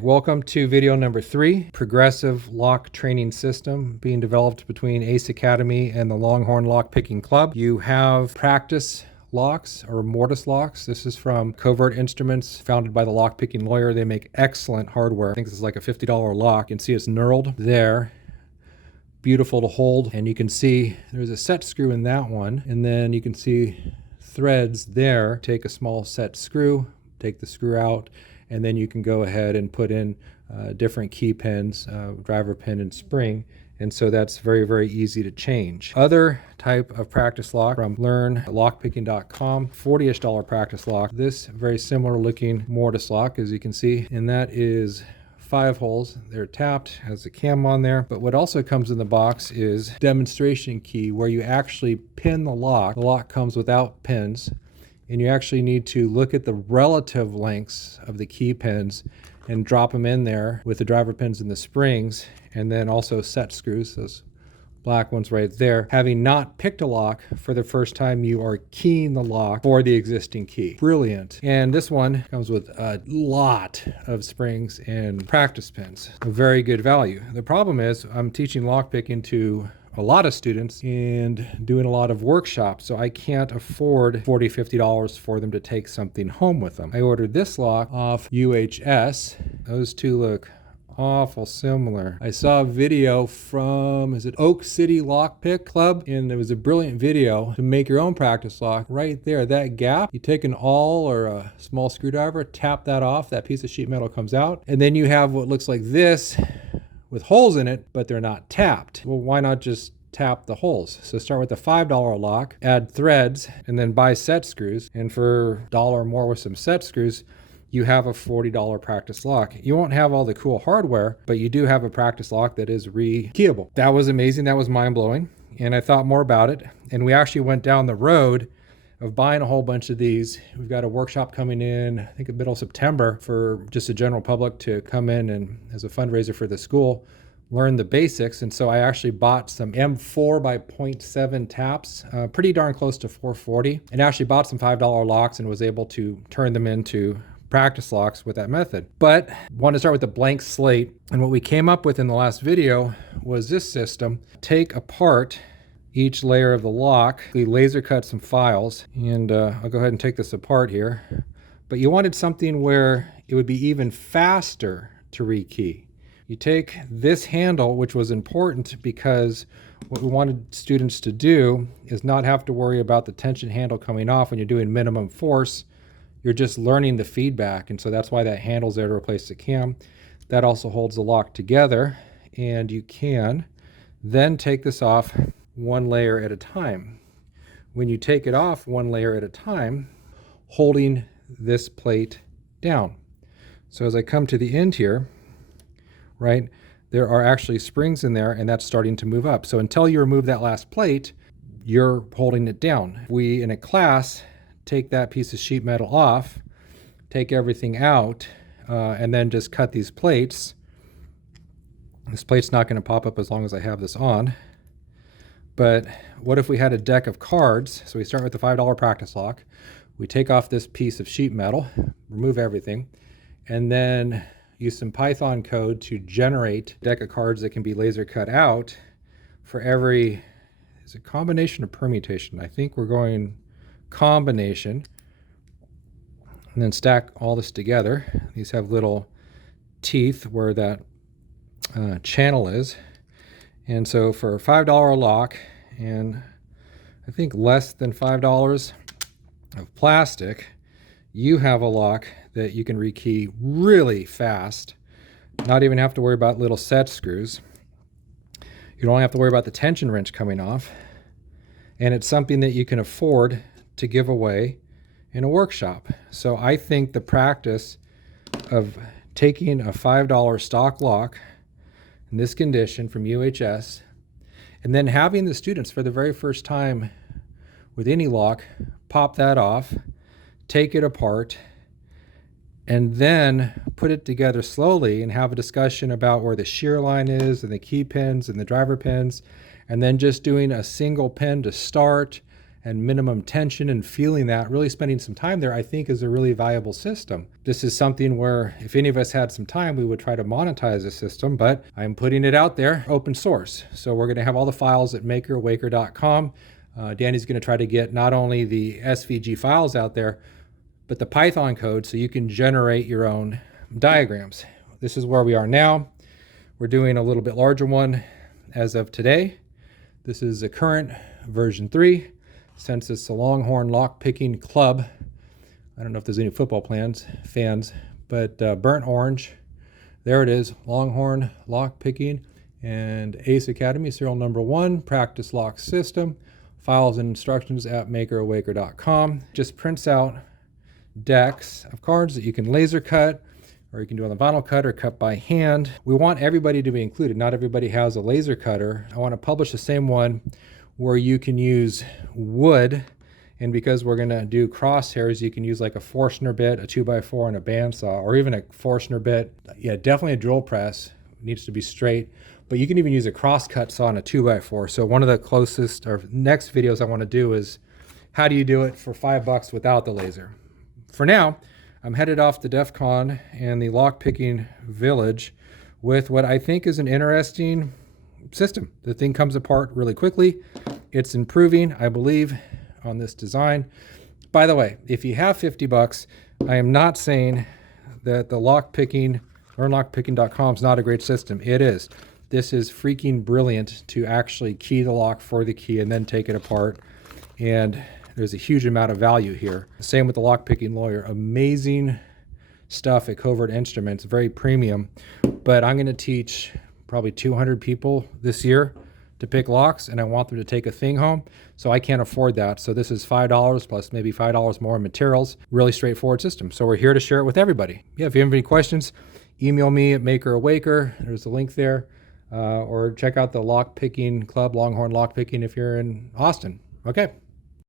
Welcome to video number 3, Progressive Lock Training System being developed between ACE Academy and the Longhorn Lock Picking Club. You have practice locks or mortise locks. This is from Covert Instruments, founded by the lock picking lawyer. They make excellent hardware. I think this is like a $50 lock. You can see it's knurled there. Beautiful to hold. And you can see there's a set screw in that one. And then you can see threads there. Take a small set screw, take the screw out, and then you can go ahead and put in different key pins, driver pin and spring. And so that's very, very easy to change. Other type of practice lock from learnlockpicking.com, $40-ish practice lock. This very similar looking mortise lock, as you can see, and that is 5 holes. They're tapped, has a cam on there. But what also comes in the box is demonstration key, where you actually pin the lock. The lock comes without pins, and you actually need to look at the relative lengths of the key pins and drop them in there with the driver pins and the springs, and then also set screws, those black ones right there. Having not picked a lock for the first time, you are keying the lock for the existing key. Brilliant. And this one comes with a lot of springs and practice pins. A very good value. The problem is I'm teaching lock picking to a lot of students and doing a lot of workshops, so I can't afford $40, $50 for them to take something home with them. I ordered this lock off UHS. Those two look awful similar. I saw a video from, is it Oak City Lock Pick Club? And it was a brilliant video to make your own practice lock. Right there, that gap, you take an awl or a small screwdriver, tap that off, that piece of sheet metal comes out, and then you have what looks like this with holes in it, but they're not tapped. Well, why not just tap the holes? So start with a $5 lock, add threads, and then buy set screws. And for $1 or more with some set screws, you have a $40 practice lock. You won't have all the cool hardware, but you do have a practice lock that is re-keyable. That was amazing. That was mind-blowing. And I thought more about it. And we actually went down the road of buying a whole bunch of these. We've got a workshop coming in, I think in middle of September, for just the general public to come in and, as a fundraiser for the school, learn the basics. And so I actually bought some M4 by 0.7 taps, pretty darn close to 440, and actually bought some $5 locks and was able to turn them into practice locks with that method. But want to start with a blank slate. And what we came up with in the last video was this system. Take apart each layer of the lock. We laser cut some files, and I'll go ahead and take this apart here. But you wanted something where it would be even faster to rekey. You take this handle, which was important because what we wanted students to do is not have to worry about the tension handle coming off when you're doing minimum force. You're just learning the feedback, and so that's why that handle's there to replace the cam. That also holds the lock together, and you can then take this off one layer at a time. When you take it off one layer at a time, holding this plate down. So as I come to the end here, right, there are actually springs in there, and that's starting to move up. So until you remove that last plate, you're holding it down. We, in a class, take that piece of sheet metal off, take everything out, and then just cut these plates. This plate's not going to pop up as long as I have this on. But what if we had a deck of cards? So we start with the $5 practice lock. We take off this piece of sheet metal, remove everything, and then use some Python code to generate a deck of cards that can be laser cut out for every, is it combination or permutation? I think we're going combination. And then stack all this together. These have little teeth where that channel is. And so for a $5 lock, and I think less than $5 of plastic, you have a lock that you can rekey really fast. Not even have to worry about little set screws. You don't have to worry about the tension wrench coming off. And it's something that you can afford to give away in a workshop. So I think the practice of taking a $5 stock lock in this condition from UHS, and then having the students for the very first time with any lock pop that off, take it apart, and then put it together slowly and have a discussion about where the shear line is and the key pins and the driver pins, and then just doing a single pin to start and minimum tension and feeling that, really spending some time there, I think is a really valuable system. This is something where if any of us had some time, we would try to monetize the system, but I'm putting it out there, open source. So we're gonna have all the files at makerwaker.com. Danny's gonna try to get not only the SVG files out there, but the Python code so you can generate your own diagrams. This is where we are now. We're doing a little bit larger one as of today. This is the current version 3. Since it's the Longhorn Lock Picking Club, I don't know if there's any football fans, but burnt orange. There it is, Longhorn Lock Picking and Ace Academy, serial number 1, practice lock system. Files and instructions at makerwaker.com. Just prints out decks of cards that you can laser cut, or you can do on the vinyl cut or cut by hand. We want everybody to be included. Not everybody has a laser cutter. I want to publish the same one where you can use wood, and because we're gonna do crosshairs, you can use like a Forstner bit, a 2x4, and a bandsaw, or even a Forstner bit. Yeah, definitely a drill press. It needs to be straight, but you can even use a crosscut saw on a 2x4. So one of the closest or next videos I wanna do is how do you do it for $5 without the laser? For now, I'm headed off to DEF CON and the lockpicking village with what I think is an interesting system. The thing comes apart really quickly. It's improving, I believe, on this design. By the way, if you have $50, I am not saying that the lockpicking, learnlockpicking.com is not a great system. It is. This is freaking brilliant to actually key the lock for the key and then take it apart. And there's a huge amount of value here. Same with the lockpicking lawyer. Amazing stuff at Covert Instruments, very premium. But I'm going to teach probably 200 people this year to pick locks, and I want them to take a thing home, so I can't afford that. So this is $5 plus maybe $5 more in materials. Really straightforward system. So we're here to share it with everybody. Yeah, if you have any questions, email me at makerwaker. There's a link there. Or check out the Lock Picking Club, Longhorn Lock Picking, if you're in Austin. Okay.